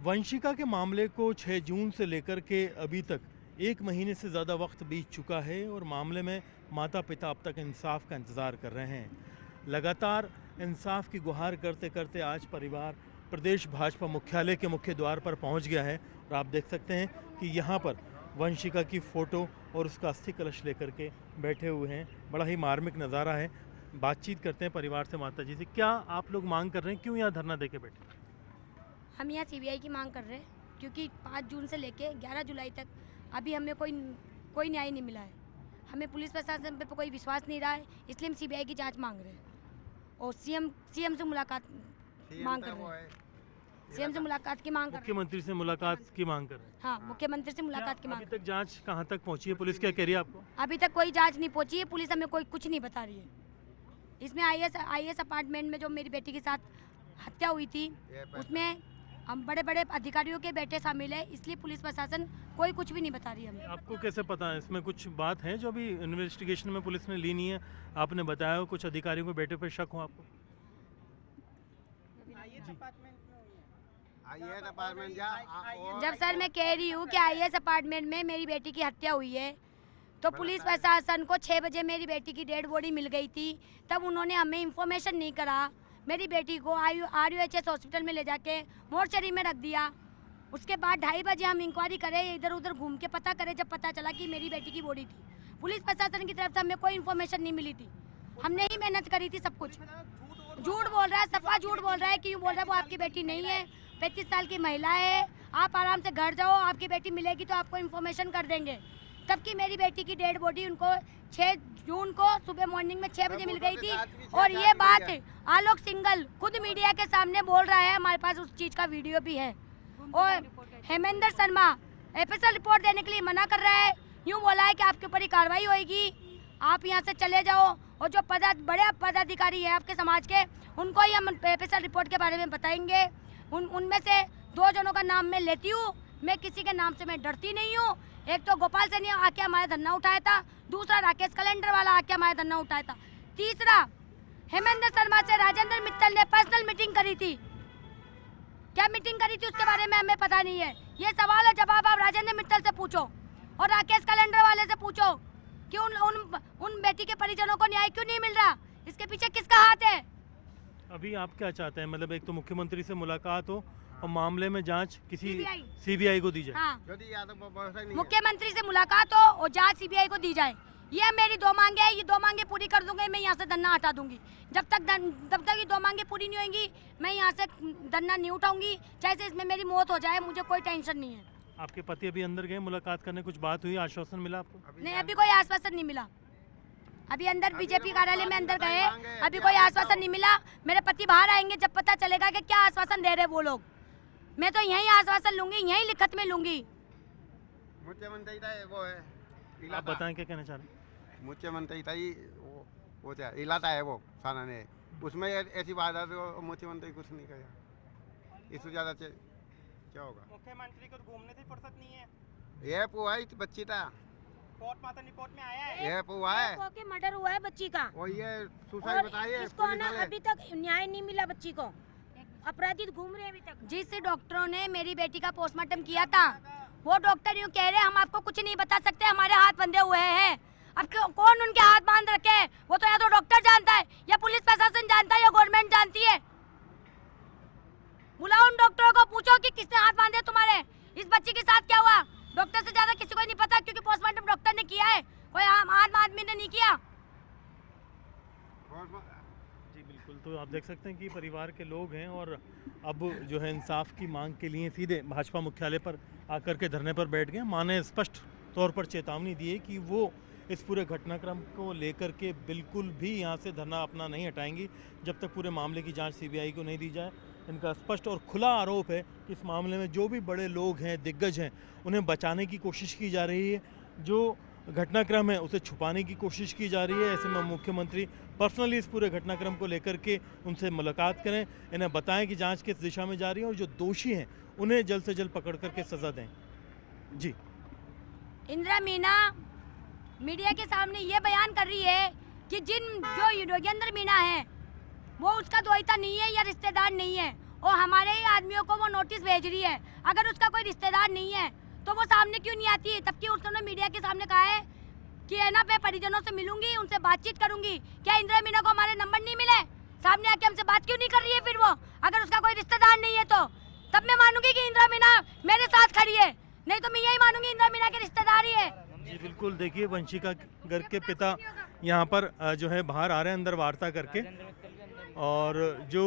वंशिका के मामले को 6 जून से लेकर के अभी तक 1 महीने से ज़्यादा वक्त बीत चुका है और मामले में माता पिता अब तक इंसाफ का इंतज़ार कर रहे हैं। लगातार इंसाफ की गुहार करते करते आज परिवार प्रदेश भाजपा मुख्यालय के मुख्य द्वार पर पहुंच गया है और आप देख सकते हैं कि यहाँ पर वंशिका की फ़ोटो और उसका अस्थि कलश लेकर के बैठे हुए हैं। बड़ा ही मार्मिक नज़ारा है। बातचीत करते हैं परिवार से, माता जी से। क्या आप लोग मांग कर रहे हैं, क्यों यहाँ धरना दे के बैठे? हम यहाँ सीबीआई की मांग कर रहे हैं क्योंकि 5 जून से लेके 11 जुलाई तक अभी हमें कोई न्याय नहीं मिला है। हमें पुलिस प्रशासन पे कोई विश्वास नहीं रहा है, इसलिए हम सीबीआई की जांच मांग रहे हैं और सीएम से मुलाकात मांग कर रहे हैं। सीएम से मुलाकात की मांग कर रहे हैं। मुख्यमंत्री से मुलाकात की मांग कर रहे हैं। हाँ, मुख्यमंत्री से मुलाकात की मांग। अभी तक जांच कहाँ तक पहुँची है? पुलिस क्या कह रही है आपको? अभी तक कोई जांच नहीं पहुँची है, पुलिस हमें कुछ नहीं बता रही है। इसमें आईएएस अपार्टमेंट में जो मेरी बेटी के साथ हत्या हुई थी उसमें हम बड़े बड़े अधिकारियों के बेटे शामिल है, इसलिए पुलिस प्रशासन कोई कुछ भी नहीं बता रही हमें। आपको कैसे पता है? इसमें कुछ बात है जो अभी इन्वेस्टिगेशन में पुलिस ने ली नहीं है? आपने बताया हो कुछ अधिकारियों के बेटे पर शक हो आपको? जब सर मैं कह रही हूँ कि आईएएस अपार्टमेंट में मेरी बेटी की हत्या हुई है तो पुलिस प्रशासन को 6 बजे मेरी बेटी की डेड बॉडी मिल गई थी, तब उन्होंने हमें इंफॉर्मेशन नहीं करा। मेरी बेटी को RUHS हॉस्पिटल में ले जाके मोर्चरी में रख दिया। उसके बाद 2:30 बजे हम इंक्वायरी करें, इधर उधर घूम के पता करें, जब पता चला कि मेरी बेटी की बॉडी थी। पुलिस प्रशासन की तरफ से हमें कोई इन्फॉर्मेशन नहीं मिली थी। हमने ही मेहनत करी थी सब कुछ। झूठ बोल रहा है, सफा झूठ बोल रहा है। क्यों बोल रहा है? वो आपकी बेटी नहीं है, 35 साल की महिला है। आप आराम से घर जाओ, आपकी बेटी मिलेगी तो आपको इन्फॉर्मेशन कर देंगे। तब की मेरी बेटी की डेड बॉडी उनको 6 जून को सुबह मॉर्निंग में 6 बजे मिल गई थी। और ये बात आलोक सिंघल खुद मीडिया के सामने बोल रहा है, हमारे पास उस चीज का वीडियो भी है। और हेमेंद्र शर्मा एफएसएल रिपोर्ट देने के लिए मना कर रहा है। यूँ बोला है कि आपके ऊपर ही कार्रवाई होगी, आप यहाँ से चले जाओ। और जो बड़े पदाधिकारी है आपके समाज के, उनको ही हम एफएसएल रिपोर्ट के बारे में बताएंगे। उनमें से 2 जनों का नाम मैं लेती हूँ, मैं किसी के नाम से मैं डरती नहीं हूँ। एक तो गोपाल सैनी आके हमारा धरना उठाया था, दूसरा राकेश कैलेंडर वाला आके हमारा धरना उठाया था, तीसरा हेमेंद्र शर्मा से राजेंद्र मित्तल ने पर्सनल मीटिंग करी थी। क्या मीटिंग करी थी उसके बारे में हमें पता नहीं है। ये सवाल और जवाब आप राजेंद्र मित्तल से पूछो और राकेश कैलेंडर वाले से पूछो कि उन बेटी के परिजनों को न्याय क्यों नहीं मिल रहा, इसके पीछे किसका हाथ है। अभी आप क्या चाहते हैं? मतलब एक तो मुख्यमंत्री से मुलाकात हो और मामले में जांच किसी CBI सीबीआई को दी जाए। हाँ, मुख्यमंत्री से मुलाकात हो और जांच सीबीआई को दी जाए। ये मेरी 2 मांगे हैं, ये 2 मांगे पूरी कर दूंगी, मैं यहाँ से धरना हटा दूंगी। जब तक ये 2 मांगे पूरी नहीं होंगी मैं यहाँ से धरना नहीं उठाऊंगी, चाहे से इसमें मेरी मौत हो जाए, मुझे कोई टेंशन नहीं है। आपके पति अभी अंदर गए मुलाकात करने, कुछ बात हुई, आश्वासन मिला आपको? नहीं, अभी कोई आश्वासन नहीं मिला। अभी अंदर बीजेपी कार्यालय में अंदर गए, अभी कोई आश्वासन नहीं मिला। मेरे पति बाहर आएंगे, जब पता चलेगा कि क्या आश्वासन दे रहे वो लोग। मैं तो यही आश्वासन लूंगी, यही लिखत में लूंगी। मुख्यमंत्री वो है, आप बताएं क्या कहना चाह रहे हैं? मुख्यमंत्री था वो क्या इलाका है वो थाना ने, उसमें ऐसी बात है तो मुख्यमंत्री कुछ नहीं करेगा। इससे ज्यादा क्या होगा? मुख्यमंत्री को घूमने से फुर्सत नहीं है। ये पुआ है बच्ची था, कोर्ट माता रिपोर्ट में आया है। ये पुआ है, मर्डर हुआ है बच्ची का। और ये सुसाइड बताइए। इसको ना अभी तक न्याय नहीं मिला, बच्ची को अपराधी घूम रहे अभी तक। जिस डॉक्टरों ने मेरी बेटी का पोस्टमार्टम किया था वो डॉक्टर यूँ कह रहे हम आपको कुछ नहीं बता सकते, हमारे हाथ बंधे हुए हैं। अब कौन उनके हाथ बांध रखे हैं? वो तो या तो डॉक्टर जानता है, या पुलिस प्रशासन जानता है, या गवर्नमेंट जानती है। बुलाओ उन डॉक्टरों को, पूछो कि किसने हाथ बांधे तुम्हारे, इस बच्ची के साथ क्या हुआ। डॉक्टर से ज्यादा किसी को नहीं पता, क्योंकि पोस्टमार्टम डॉक्टर ने किया है, कोई आम आदमी ने नहीं किया। जी बिल्कुल, तो आप देख सकते हैं कि परिवार के लोग हैं और अब जो है इंसाफ की मांग के लिए सीधे भाजपा मुख्यालय पर आकर के धरने पर बैठ गए। मां ने स्पष्ट तौर पर चेतावनी दी है कि वो इस पूरे घटनाक्रम को लेकर के बिल्कुल भी यहाँ से धरना अपना नहीं हटाएंगी जब तक पूरे मामले की जांच सीबीआई को नहीं दी जाए। इनका स्पष्ट और खुला आरोप है कि इस मामले में जो भी बड़े लोग हैं, दिग्गज हैं, उन्हें बचाने की कोशिश की जा रही है। जो घटनाक्रम है उसे छुपाने की कोशिश की जा रही है। ऐसे में मुख्यमंत्री पर्सनली इस पूरे घटनाक्रम को लेकर के उनसे मुलाकात करें, इन्हें बताएं कि जांच किस दिशा में जा रही है और जो दोषी हैं उन्हें जल्द से जल्द पकड़ करके सजा दें। जी, इंदिरा मीना मीडिया के सामने ये बयान कर रही है कि जो योगेंद्र मीना है वो उसका द्वैता नहीं है या रिश्तेदार नहीं है, वो हमारे ही आदमी आदमियों को वो नोटिस भेज रही है, अगर उसका कोई रिश्तेदार नहीं है तो वो सामने क्यों नहीं आती है? तबकि उसने मीडिया के सामने कहा है कि है ना, मैं परिजनों से मिलूंगी, उनसे बातचीत करूंगी। क्या इंदिरा मीना को हमारे नंबर नहीं मिले? सामने आके हमसे बात क्यों नहीं कर रही है? फिर वो अगर उसका कोई रिश्तेदार नहीं है तो तब मैं मानूंगी कि इंदिरा मीना मेरे साथ खड़ी है, नहीं तो मैं यही मानूंगी इंदिरा मीना के रिश्तेदार ही है। जी बिल्कुल, देखिए वंशिका घर के पिता यहाँ पर जो है बाहर आ रहे हैं अंदर वार्ता करके, और जो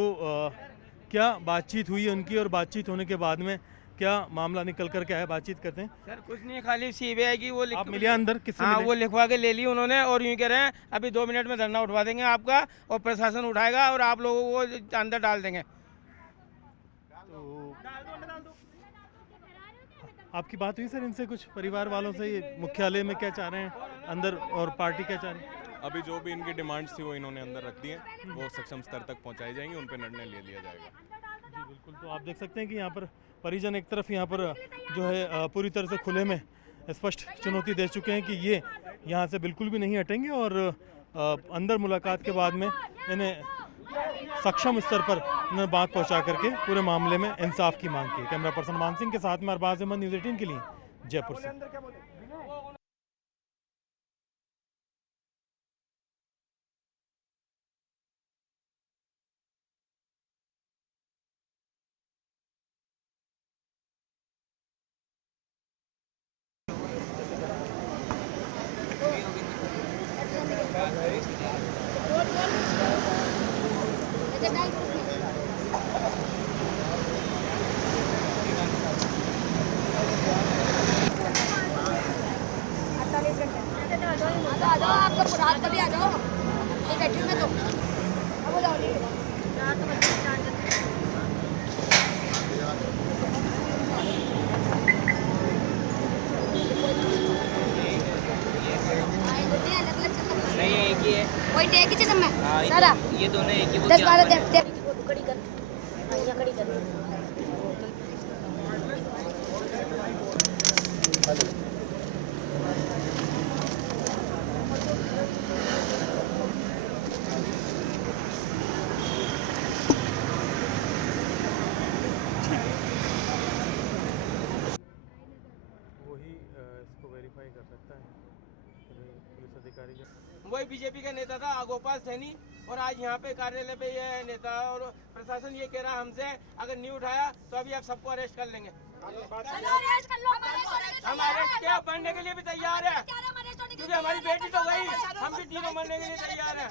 क्या बातचीत हुई उनकी और बातचीत होने के बाद में क्या मामला निकल कर के आया, बातचीत करते हैं। सर कुछ नहीं, खाली सीबीआई की वो आप मिले अंदर, किससे हाँ मिले? वो लिखवा के ले ली उन्होंने, और यूँ कह रहे हैं अभी 2 मिनट में धरना उठवा देंगे आपका, और प्रशासन उठाएगा और आप लोगों को अंदर डाल देंगे। तो आपकी बात हुई सर इनसे, कुछ परिवार वालों से? ये मुख्यालय में क्या चाह रहे हैं अंदर, और पार्टी क्या चाह रही है? अभी जो भी इनकी डिमांड्स थी वो इन्होंने अंदर रख दी हैं, वो सक्षम स्तर तक पहुंचाई जाएंगी, उन पर निर्णय ले लिया जाएगा। जी बिल्कुल, तो आप देख सकते हैं कि यहाँ पर परिजन एक तरफ यहाँ पर जो है पूरी तरह से खुले में स्पष्ट चुनौती दे चुके हैं कि ये यहाँ से बिल्कुल भी नहीं हटेंगे, और अंदर मुलाकात के बाद में इन्हें सक्षम स्तर पर इन्होंने बात पहुँचा करके पूरे मामले में इंसाफ की मांग की। कैमरा पर्सन मान सिंह के साथ में अरबाज अहमद, न्यूज़ 18 के लिए जयपुर से। आ जाओ, आपको रात को भी आ जाओ, ये बैठी हूँ मैं तो। अब बोलो नहीं एक ही है, वही टेक की चीज़ में हाँ, सारा ये दोनों एक ही 10-12 दे खड़ी कर, यहाँ खड़ी कर। वही इसको वेरीफाई कर सकता है पुलिस अधिकारी जो वही बीजेपी का नेता था गोपाल सैनी, और आज यहाँ पे कार्यालय पे ये नेता और प्रशासन ये कह रहा है हमसे अगर नहीं उठाया तो अभी आप सबको अरेस्ट कर लेंगे। हम अरेस्ट क्या बनने के लिए भी तैयार है, क्योंकि हमारी बेटी तो गई, हम भी तीनों मरने के लिए तैयार है।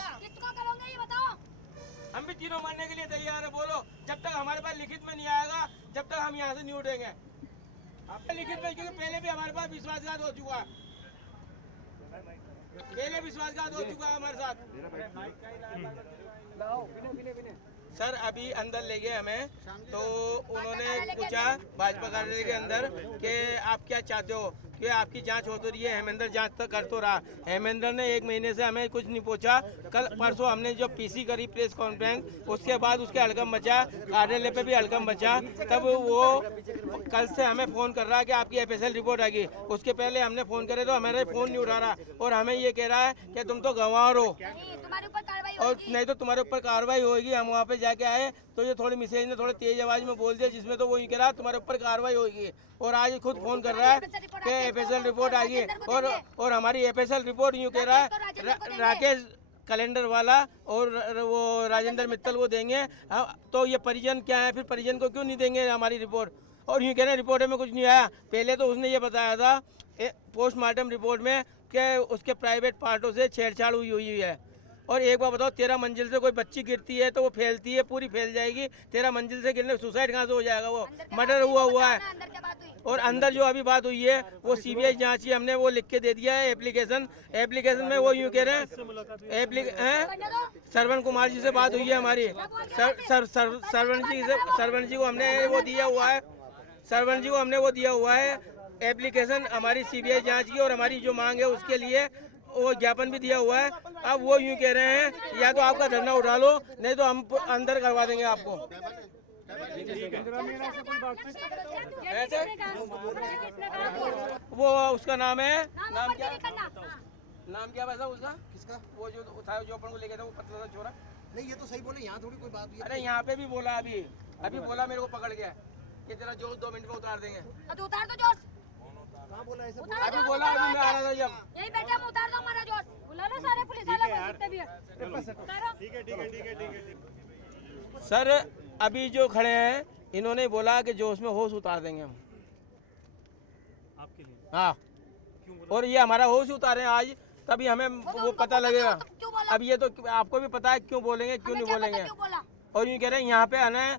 हम भी तीनों मरने के लिए तैयार है। बोलो, जब तक हमारे पास लिखित में नहीं आएगा तब तक हम यहाँ से नहीं उठेंगे। आपने लिखित में, क्योंकि पहले भी हमारे पास विश्वासघात हो चुका है, पहले विश्वासघात हो चुका है हमारे साथ। सर अभी अंदर ले गए हमें, तो उन्होंने पूछा भाजपा कार्यालय के अंदर कि आप क्या चाहते हो, कि आपकी जांच हो तो रही है, हेमेंद्र जांच तो कर तो रहा। हेमेंद्र ने 1 महीने से हमें कुछ नहीं पूछा। कल परसों हमने जो पीसी करी प्रेस कॉन्फ्रेंस, उसके बाद उसके हड़कम मचा, कार्यालय पे भी हड़कम मचा। तब वो कल से हमें फ़ोन कर रहा है कि आपकी FSL रिपोर्ट आएगी। उसके पहले हमने फ़ोन करे तो हमारा फ़ोन नहीं उठा रहा, और हमें ये कह रहा है कि तुम तो गंवार हो और नहीं तो तुम्हारे ऊपर कार्रवाई होगी। हम वहाँ पे जाके आए तो ये थोड़ी मैसेज ने थोड़ी तेज आवाज़ में बोल दिया, जिसमें तो वो ये कह रहा है तुम्हारे ऊपर कार्रवाई होगी, और आज खुद फोन कर रहा है कि FSL रिपोर्ट आ गई, और हमारी FSL रिपोर्ट यूँ कह रहा है राकेश कैलेंडर वाला और वो राजेंद्र मित्तल को देंगे। तो ये परिजन क्या है, फिर परिजन को क्यों नहीं देंगे हमारी रिपोर्ट? और यूँ कह रहे हैं रिपोर्ट में कुछ नहीं आया। पहले तो उसने ये बताया था पोस्टमार्टम रिपोर्ट में कि उसके प्राइवेट पार्टों से छेड़छाड़ हुई है। और एक बार बताओ, 13 मंजिल से कोई बच्ची गिरती है तो वो फैलती है, पूरी फैल जाएगी। 13 मंजिल से गिरने सुसाइड कहाँ से हो जाएगा? वो मर्डर हुआ है। और अंदर जो अभी बात हुई है वो CBI जांच की, हमने वो लिख के दे दिया है एप्लीकेशन में। वो यूँ कह रहे हैं श्रवण कुमार जी से बात हुई है हमारी, श्रवण जी को हमने वो दिया हुआ है, श्रवण जी को हमने वो दिया हुआ है एप्लीकेशन हमारी CBI जांच की, और हमारी जो मांग है उसके लिए वो ज्ञापन भी दिया हुआ है। अब वो यूँ कह रहे हैं या तो आपका धरना उठा लो, नहीं तो हम अंदर करवा देंगे आपको। ऐसे वो उसका नाम है, नाम क्या वैसा उसका, किसका? वो जो था, जो अपन को लेके था, वो पतला सा छोरा। नहीं, ये तो सही बोले, यहाँ थोड़ी कोई बात हुई है। अरे यहाँ पे भी बोला अभी, अभी बोला मेरे को पकड़ गया कि तेरा जोश 2 मिनट में उतार देंगे। तो उतार दो जोश। अभी बोला अभी मैं आ रहा था जब। यही बैठे हम उतार दो हमारा जोश। बुला लो सारे पुलिस वाले को जितने भी हैं। ठीक है। सर अभी जो खड़े हैं इन्होंने बोला कि जोश में होश उतार देंगे हम। आपके लिए हाँ, क्यों बोला? और ये हमारा होश उतारे आज तभी हमें वो पता लगेगा। क्यों बोला? अब ये तो आपको भी पता है क्यों बोलेंगे क्यों नहीं बोलेंगे। क्यों बोला? और यूँ कह रहे हैं यहाँ पे आना है,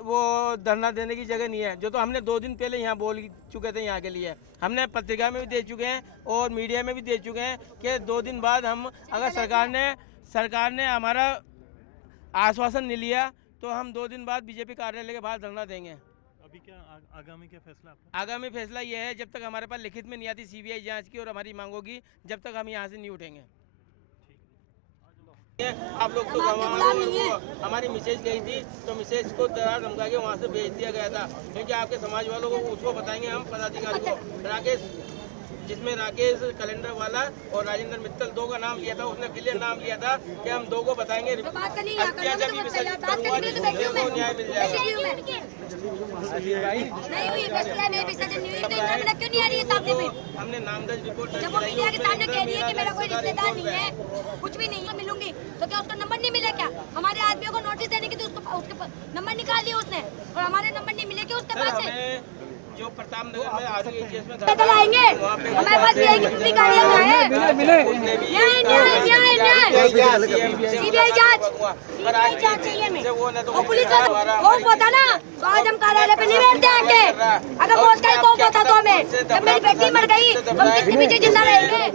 वो धरना देने की जगह नहीं है, जो तो हमने 2 दिन पहले यहाँ बोल चुके थे। यहाँ के लिए हमने पत्रिका में भी दे चुके हैं और मीडिया में भी दे चुके हैं कि 2 दिन बाद हम अगर सरकार ने हमारा आश्वासन नहीं लिया तो हम 2 दिन बाद बीजेपी कार्यालय के बाहर धरना देंगे। अभी क्या आगामी क्या फैसला आपका? आगामी फैसला ये है, जब तक हमारे पास लिखित में नहीं आती सीबीआई जांच की और हमारी मांगों की, जब तक हम यहाँ से नहीं उठेंगे। आप लोग तो हमारी मिसेज गई थी तो मिसेज को डरा धमका के वहाँ से भेज दिया गया था, क्योंकि आपके समाज वालों को उसको बताएंगे हम पदाधिकारी को। राकेश, जिसमें राकेश कैलेंडर वाला और राजेंद्र मित्तल 2 का नाम लिया था, उसने क्लियर नाम लिया था कि हम 2 को बताएंगे। न्याय मिल जाएगा। हमने नामदर्ज रिपोर्ट जब वो मीडिया के सामने कह रही है कि मेरा कोई रिश्तेदार नहीं है, कुछ भी नहीं है, मिलूंगी तो क्या उसका नंबर नहीं मिले? क्या हमारे आदमियों को नोटिस देने की थी, उसके नंबर निकाल दिया उसने और हमारे नंबर नहीं मिले कि उसके पास है। जो प्रताप नगर में आज में पैदल आएंगे, हमारे पास कितनी गाड़ियाँ हैं? सीबीआई जांच चाहिए हमें। वो पुलिस खौफ होता ना तो आज हम कार्यालय पे नहीं बैठते आके। अगर वो उसका ही खौफ होता तो हमें, जब मेरी बेटी मर गई हम किसके पीछे जिंदा रहेंगे?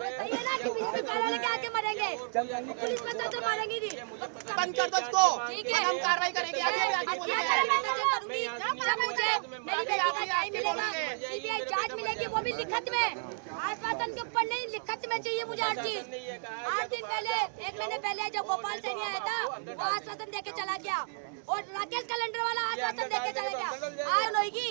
सही है ना कि पुलिस कार्यालय के आके मरेंगे, पुलिस प्रशासन मारेंगी नहीं। बंद कर दो इसको, ठीक है, हम कार्रवाई करेंगे। अत्याचार मैं तो करूंगी जब मुझे मेरी बेटी का न्याय मिलेगा। सीबीआई जांच मिलेगी, वो भी लिखित में, आश्वासन के ऊपर नहीं, लिखित में चाहिए मुझे हर चीज। 8 दिन पहले, 1 महीने पहले जब गोपाल सैनी आया था वो आश्वासन देके चला गया और राकेश कैलेंडर वाला आश्वासन देके चला गया। आज होगी